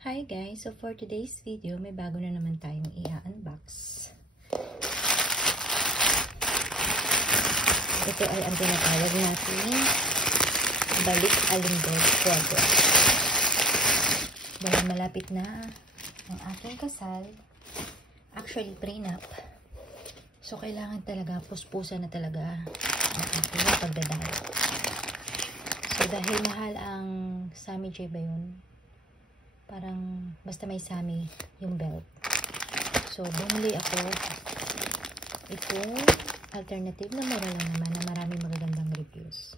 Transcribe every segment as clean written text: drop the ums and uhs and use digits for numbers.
Hi guys! So for today's video, may bago na naman tayong i-unbox. Ito ay ang tinatawag natin balik alindog project. Dahil malapit na ang aking kasal, actually prenup. So kailangan talaga, puspusan na talaga ang aking pagdadalo. So dahil mahal ang Sammy J ba yun? Parang basta may Sammy yung belt. So bumili ako itong alternative na mura lang naman na maraming magagandang reviews.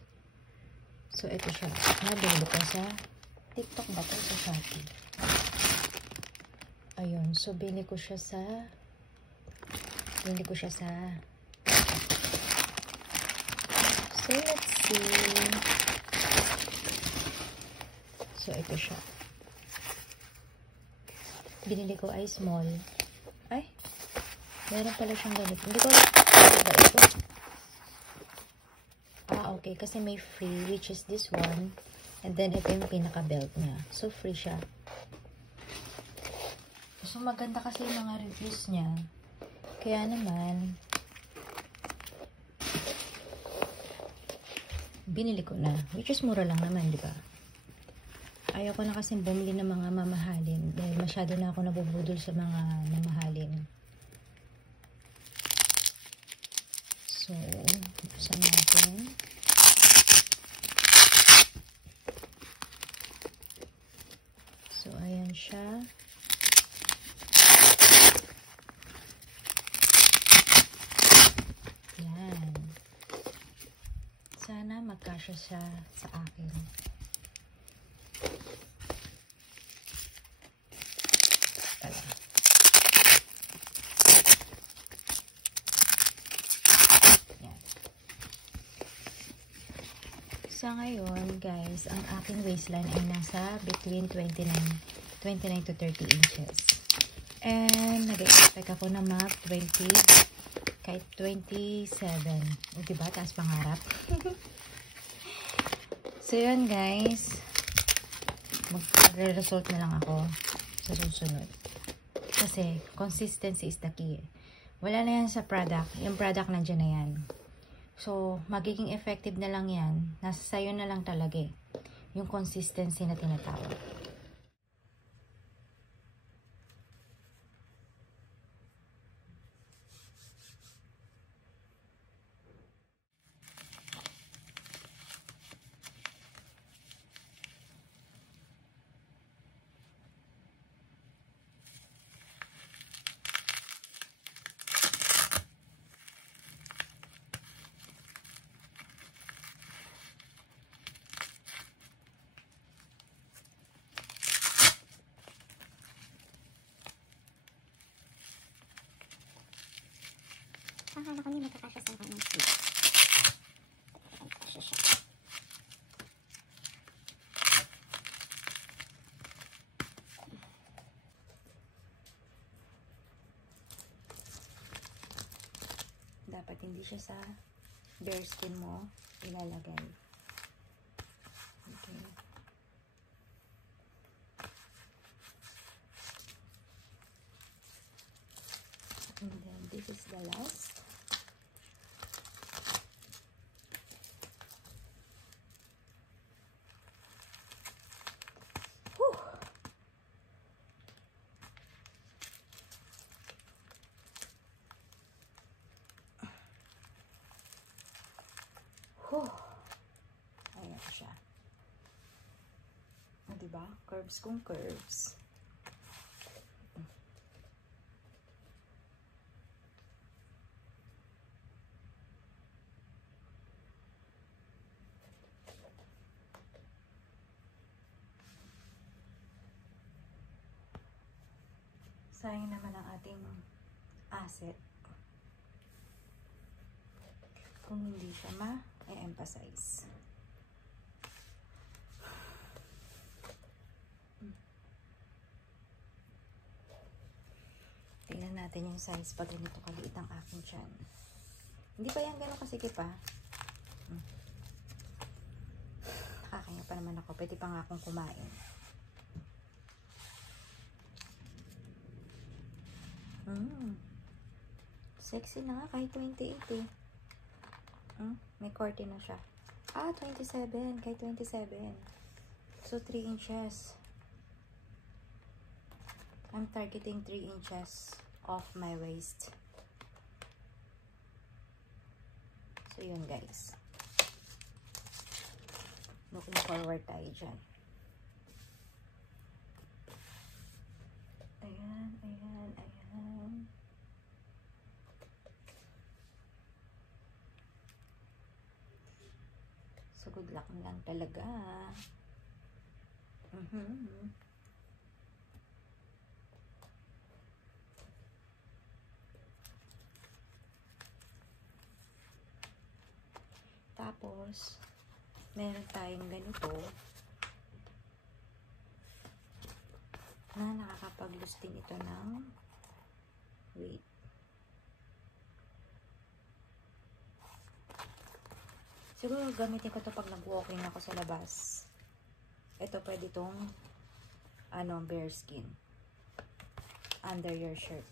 So ito siya. Nabili ko sa TikTok ba ito? Sa Shopee. Ayun. So bili ko siya sa so let's see. So ito siya. Binili ko ay small. Ay, meron pala siyang ganito. Hindi ko alam ba ito. Okay. Kasi may free, which is this one. And then, ito yung pinaka-belt niya. So, free siya. So, maganda kasi yung mga reviews niya. Kaya naman, binili ko na. Which is mura lang naman, di ba? Ayaw ko na kasi bumili ng mga mamahalin dahil masyado na ako nabubudol sa mga mamahalin. So, buksan natin. So, ayan siya. Yan. Sana magkasya siya sa akin. Sa ngayon, guys, ang aking waistline ay nasa between 29 to 30 inches. And nag-expect ako na mag 20, kahit 27. O diba? Taas pangarap. So, yun guys. Magre-result na lang ako sa susunod. Kasi, consistency is the key. Wala na yan sa product. Yung product nandiyan na yan. So, magiging effective na lang yan. Nasa sayo na lang talaga eh. Yung consistency na tinatawag. Akala ko niya magkakasya sa akin ng sleep. Magkakasya siya. Dapat hindi siya sa bare skin mo ilalagay. Okay. And then this is the last. Ayan siya. O, diba? Curves kung curves. Sayang naman ang ating asset kung hindi siya ma-emphasize. Tingnan natin yung size pag ganito kaliit ang aking tiyan. Hindi pa yan gano'n kasikip pa. Nakakaya pa naman ako. Pwede pa nga akong kumain. Sexy na nga kahit 28 eh. May corte na siya. 27. Kahit 27. So, 3 inches. I'm targeting 3 inches off my waist. So, yun guys. Looking forward tayo dyan. Ayan, ayan, ayan. So, good luck na lang talaga. Tapos, meron tayong ganito na nakakapag-lose din ito ng weight. Siguro gamitin ko ito pag nag-walking ako sa labas. Ito pwede itong bare skin. Under your shirt.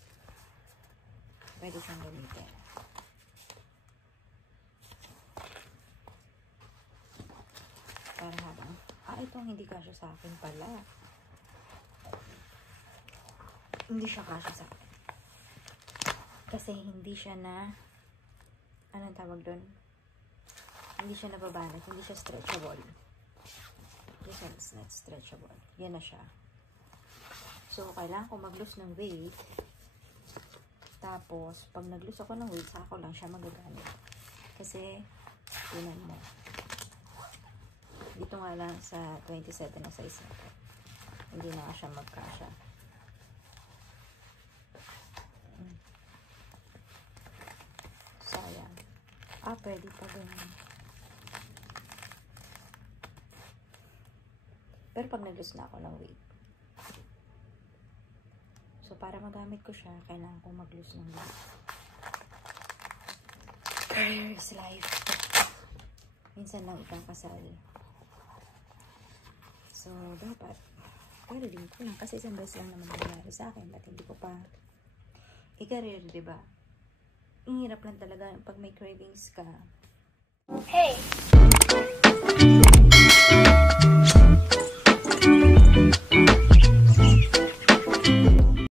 Pwede siyang gamitin. Para habang, itong hindi kasya sa akin pala. Hindi siya kasya sa akin. Kasi hindi siya na, anong tawag doon? Hindi siya nababanat, hindi siya stretchable. This one's not stretchable. Yan na siya. So, kailangan ko mag-lose ng weight. Tapos, pag nag-lose ako ng weight, saka ko lang siya magagamit. Kasi, tinan mo. Dito nga lang sa 27 na size na ito. Hindi na siya magkasya. Sayang. Pwede pa ganyan. Pero pag nag-lose na ako ng weight. So, para magamit ko siya, kailangan kong mag-lose ng weight. Career is life. Minsan lang ikakasal. So, dapat pero din ko lang. Kasi isang beses lang naman nangyari sa akin. Ba't hindi ko pa i-career, diba? Ang hirap lang talaga pag may cravings ka. Hey!